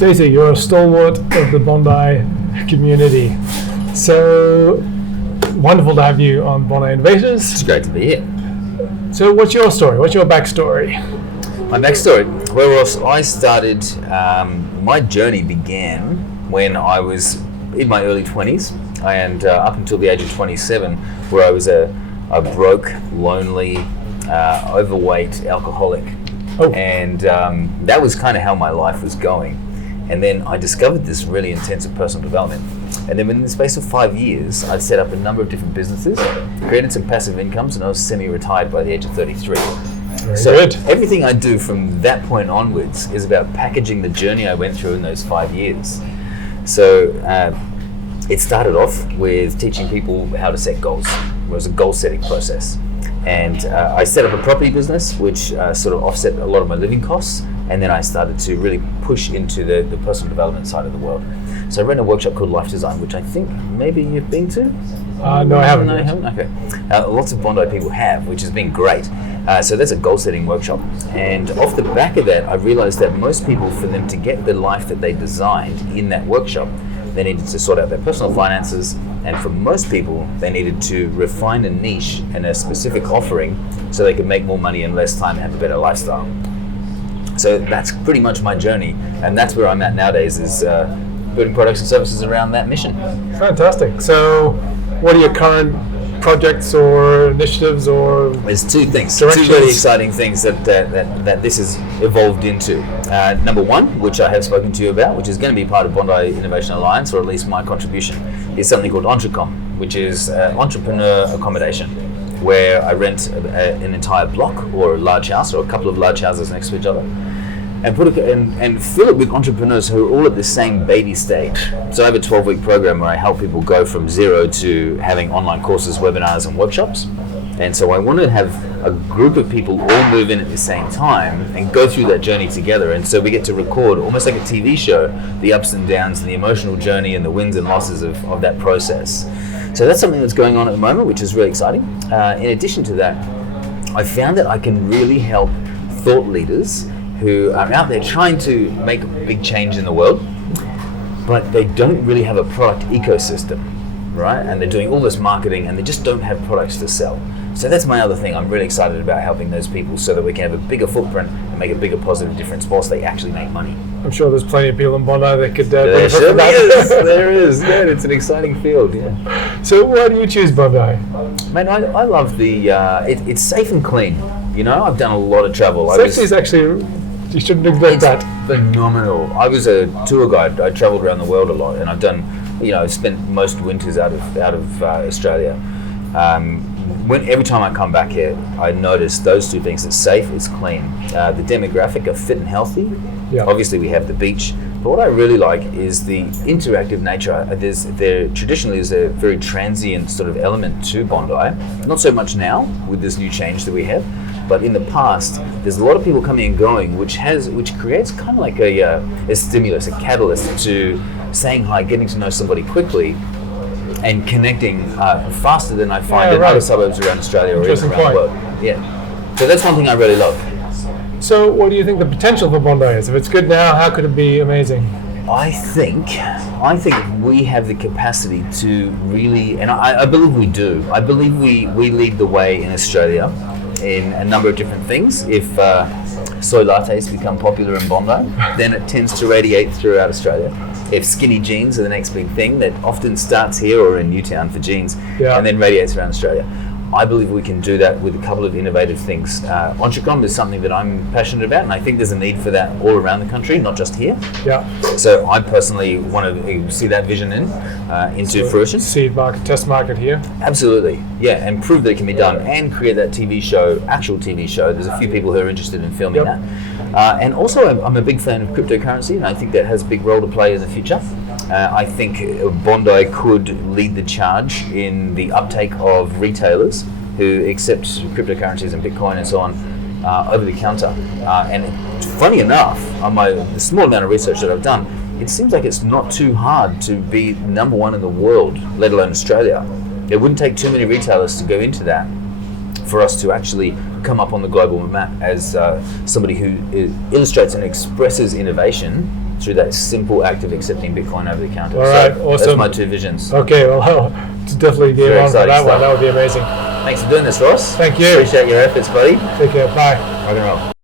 Stacy, you're a stalwart of the Bondi community. So wonderful to have you on Bondi Innovators. It's great to be here. So what's your story? What's your backstory? My backstory, well, I started, my journey began when I was in my early 20s and up until the age of 27, where I was a broke, lonely, overweight alcoholic. Oh. And that was kind of how my life was going. And then I discovered this really intensive personal development. And then in the space of 5 years, I'd set up a number of different businesses, created some passive incomes, and I was semi-retired by the age of 33. Very good. Everything I do from that point onwards is about packaging the journey I went through in those 5 years. So it started off with teaching people how to set goals. It was a goal-setting process. And I set up a property business, which sort of offset a lot of my living costs. And then I started to really push into the personal development side of the world. So I ran a workshop called Life Design, which I think maybe you've been to? No, I haven't. No, you haven't? Okay. Lots of Bondi people have, which has been great. So that's a goal-setting workshop. And off the back of that, I realized that most people, for them to get the life that they designed in that workshop, they needed to sort out their personal finances. And for most people, they needed to refine a niche and a specific offering so they could make more money in less time and have a better lifestyle. So that's pretty much my journey, and that's where I'm at nowadays, is building products and services around that mission. Fantastic. So what are your current projects or initiatives or There's two things, directions? two really exciting things that this has evolved into. Number one, which I have spoken to you about, which is going to be part of Bondi Innovation Alliance, or at least my contribution, is something called Entraccom, which is entrepreneur accommodation, where I rent an entire block or a large house or a couple of large houses next to each other, and and fill it with entrepreneurs who are all at the same baby stage. So I have a 12-week program where I help people go from zero to having online courses, webinars, and workshops. And so I want to have a group of people all move in at the same time and go through that journey together. And so we get to record, almost like a TV show, the ups and downs and the emotional journey and the wins and losses of that process. So that's something that's going on at the moment, which is really exciting. In addition to that, I found that I can really help thought leaders who are out there trying to make a big change in the world, but they don't really have a product ecosystem, right? And they're doing all this marketing and they just don't have products to sell. So that's my other thing. I'm really excited about helping those people so that we can have a bigger footprint and make a bigger positive difference whilst they actually make money. I'm sure there's plenty of people in Bondi that could There benefit from certainly that. is. There is. Yeah, it's an exciting field. Yeah. So why do you choose Bondi? Man, I love the. It's safe and clean. You know, I've done a lot of travel. Safety is actually, you shouldn't neglect that. Phenomenal. I was a tour guide. I traveled around the world a lot, and I've done. I've spent most winters out of Australia. Every time I come back here, I notice those two things: it's safe, it's clean. The demographic are fit and healthy. Yeah. Obviously, we have the beach, but what I really like is the interactive nature. There traditionally is a very transient sort of element to Bondi. Not so much now with this new change that we have, but in the past, there's a lot of people coming and going, which creates kind of like a stimulus, a catalyst to saying hi, getting to know somebody quickly, and connecting faster than I find in other suburbs around Australia or even around the world. Yeah. So that's one thing I really love. So what do you think the potential for Bondi is? If it's good now, how could it be amazing? I think we have the capacity to really, and I believe we do. I believe we lead the way in Australia in a number of different things. If soy lattes become popular in Bondi, then it tends to radiate throughout Australia. If skinny jeans are the next big thing, that often starts here or in Newtown for jeans, and then radiates around Australia. I believe we can do that with a couple of innovative things. Entraccom is something that I'm passionate about, and I think there's a need for that all around the country, not just here. Yeah. So I personally want to see that vision into fruition. Seed market, test market here. Absolutely, yeah, and prove that it can be done, and create that TV show, actual TV show. There's a few people who are interested in filming that. And also, I'm a big fan of cryptocurrency, and I think that has a big role to play in the future. I think Bondi could lead the charge in the uptake of retailers who accept cryptocurrencies and Bitcoin and so on over the counter. And funny enough, on the small amount of research that I've done, it seems like it's not too hard to be number one in the world, let alone Australia. It wouldn't take too many retailers to go into that for us to actually come up on the global map as somebody who illustrates and expresses innovation through that simple act of accepting Bitcoin over the counter. All right, so awesome. That's my two visions. Okay, well, I'll definitely get Very on for that exciting one. stuff. That would be amazing. Thanks for doing this, Ross. Thank you. Appreciate your efforts, buddy. Take care. Bye. Rock and roll.